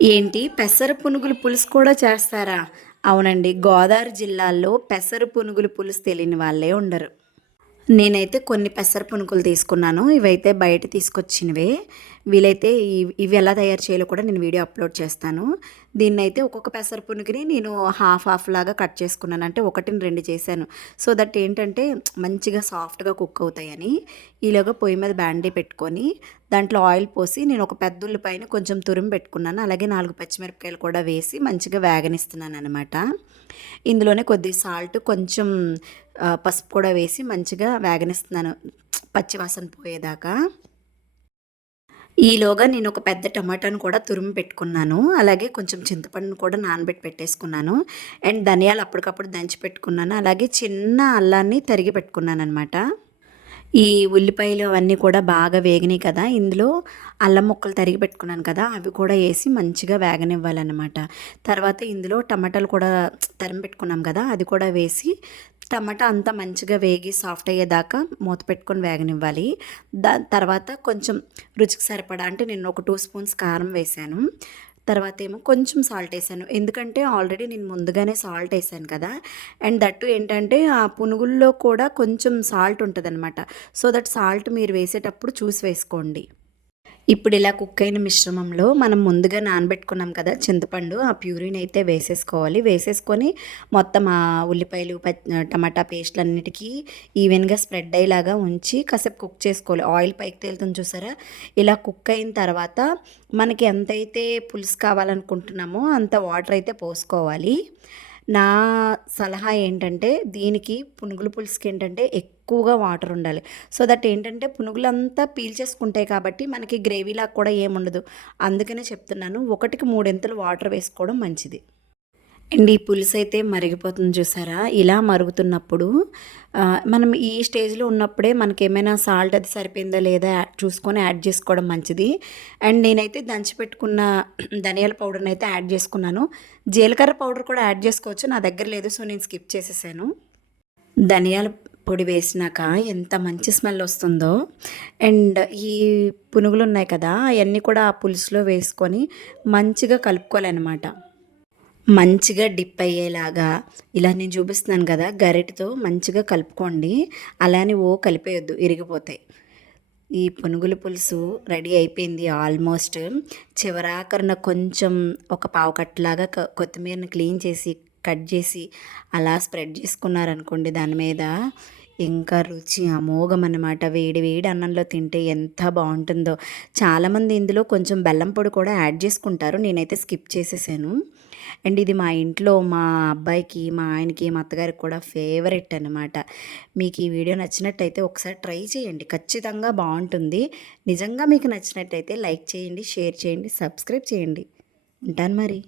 ఏంటి పెసర పునుగులు పులుసు కూడా చేస్తారా? అవునండి. గోదావరి జిల్లాల్లో పెసర పునుగులు పులుసు తెలియని వాళ్ళే ఉండరు. నేనైతే కొన్ని పెసర పునుకులు తీసుకున్నాను. ఇవైతే బయట తీసుకొచ్చినవే. వీలైతే ఇవి ఎలా తయారు చేయాలో కూడా నేను వీడియో అప్‌లోడ్ చేస్తాను. దీన్నైతే ఒక్కొక్క పెసర పునుగుని నేను హాఫ్ లాగా కట్ చేసుకున్నాను. అంటే 1ని 2 చేశాను. సో దట్ ఏంటంటే మంచిగా సాఫ్ట్‌గా కుక్ అవుతాయని. ఈలోగా పొయ్యి మీద బాండీ పెట్టుకొని దాంట్లో ఆయిల్ పోసి నేను ఒక పెద్ద ఉల్లిపాయని కొంచెం తురిమి పెట్టుకున్నాను. అలాగే 4 పచ్చిమిరపకాయలు కూడా వేసి మంచిగా వేగనిస్తున్నాననమాట. ఇందులోనే కొద్దిగా సాల్ట్, కొంచెం పసుపు కూడా వేసి మంచిగా వేగనిస్తున్నాను పచ్చి వాసన పోయేదాకా. ఈలోగా నేను ఒక పెద్ద టమాటాను కూడా తురిమి పెట్టుకున్నాను. అలాగే కొంచెం చింతపండును కూడా నానబెట్టి పెట్టేసుకున్నాను. అండ్ ధనియాలు అప్పటికప్పుడు దంచి పెట్టుకున్నాను. అలాగే చిన్న అల్లాన్ని తరిగి పెట్టుకున్నాననమాట. ఈ ఉల్లిపాయలు అవన్నీ కూడా బాగా వేగినాయి కదా! ఇందులో అల్లం ముక్కలు తరిగి పెట్టుకున్నాను కదా! అవి కూడా ఏసి మంచిగా వేగనివ్వాలనమాట. తర్వాత ఇందులో టమాటాలు కూడా తరిమి పెట్టుకున్నాం కదా! అది కూడా వేసి టమాటా అంతా మంచిగా వేగి సాఫ్ట్ అయ్యేదాకా మూత పెట్టుకొని వేగనివ్వాలి. దాని తర్వాత కొంచెం రుచికి సరిపడా అంటే నేను ఒక 2 స్పూన్స్ కారం వేశాను. తర్వాతేమో కొంచెం సాల్ట్ ఏసాను. ఎందుకంటే ఆల్రెడీ నేను ముందుగానే సాల్ట్ ఏసాను కదా! అండ్ దట్ టూ ఏంటంటే ఆ పునుగుల్లో కూడా కొంచెం సాల్ట్ ఉంటదనమాట. సో దట్ సాల్ట్ మీరు వేసేటప్పుడు చూసి వేసుకోండి. ఇప్పుడు ఇలా కుక్ అయిన మిశ్రమంలో మనం ముందుగా నానబెట్టుకున్నాం కదా చింతపండు, ఆ ప్యూరీని అయితే వేసేసుకోవాలి. వేసేసుకొని మొత్తం ఆ ఉల్లిపాయలు, టమాటా పేస్ట్‌లన్నిటికీ ఈవెన్‌గా స్ప్రెడ్ అయ్యేలాగా ఉంచి కాసేపు కుక్ చేసుకోవాలి. ఆయిల్ పైకి తేలుతుంది చూసారా? ఇలా కుక్ అయిన తర్వాత మనకి ఎంతైతే పులుసు కావాలనుకుంటున్నామో అంత వాటర్ అయితే పోసుకోవాలి. నా సలహా ఏంటంటే దీనికి పునుగుల పులుసుకి ఏంటంటే ఎక్కువగా వాటర్ ఉండాలి. సో దట్ ఏంటంటే పునుగులంతా పీల్చేసుకుంటాయి కాబట్టి మనకి గ్రేవీలాగా కూడా ఏముండదు. అందుకనే చెప్తున్నాను. 1కి 3 వాటర్ వేసుకోవడం మంచిది. అండ్ ఈ పులుసైతే మరిగిపోతుంది చూసారా? ఇలా మరుగుతున్నప్పుడు మనం ఈ స్టేజ్‌లో ఉన్నప్పుడే మనకేమైనా సాల్ట్ అది సరిపోయిందా లేదా చూసుకొని యాడ్ చేసుకోవడం మంచిది. అండ్ నేనైతే దంచి పెట్టుకున్న ధనియాల పౌడర్‌నైతే యాడ్ చేసుకున్నాను. జీలకర్ర పౌడర్ కూడా యాడ్ చేసుకోవచ్చు. నా దగ్గర లేదు. సో నేను స్కిప్ చేసేసాను. ధనియాల పొడి వేసినాక ఎంత మంచి స్మెల్ వస్తుందో. అండ్ ఈ పునుగులున్నాయి కదా! అయన్నీ కూడా ఆ పులుసులో వేసుకొని మంచిగా కలుపుకోవాలనమాట. మంచిగా డిప్ అయ్యేలాగా ఇలా నేను చూపిస్తున్నాను కదా! గరిటెతో మంచిగా కలుపుకోండి. అలా అని కలిపేయొద్దు, ఇరిగిపోతాయి. ఈ పునుగుల పులుసు రెడీ అయిపోయింది ఆల్మోస్ట్. చివరాఖరిన కొంచెం ఒక పావు కట్టులాగా కొత్తిమీరని క్లీన్ చేసి, కట్ చేసి అలా స్ప్రెడ్ చేసుకున్నారనుకోండి దాని మీద, ఇంకా రుచి అమోఘమనమాట. వేడి వేడి అన్నంలో తింటే ఎంత బావుంటుందో. చాలామంది ఇందులో కొంచెం బెల్లం పొడి కూడా యాడ్ చేసుకుంటారు. నేనైతే స్కిప్ చేసేసాను. అండ్ ఇది మా ఇంట్లో మా అబ్బాయికి, మా ఆయనకి, మా అత్తగారికి కూడా ఫేవరెట్ అనమాట. మీకు ఈ వీడియో నచ్చినట్టయితే ఒకసారి ట్రై చేయండి. ఖచ్చితంగా బావుంటుంది. నిజంగా మీకు నచ్చినట్టయితే లైక్ చేయండి, షేర్ చేయండి, సబ్స్క్రైబ్ చేయండి. ఉంటాను మరి.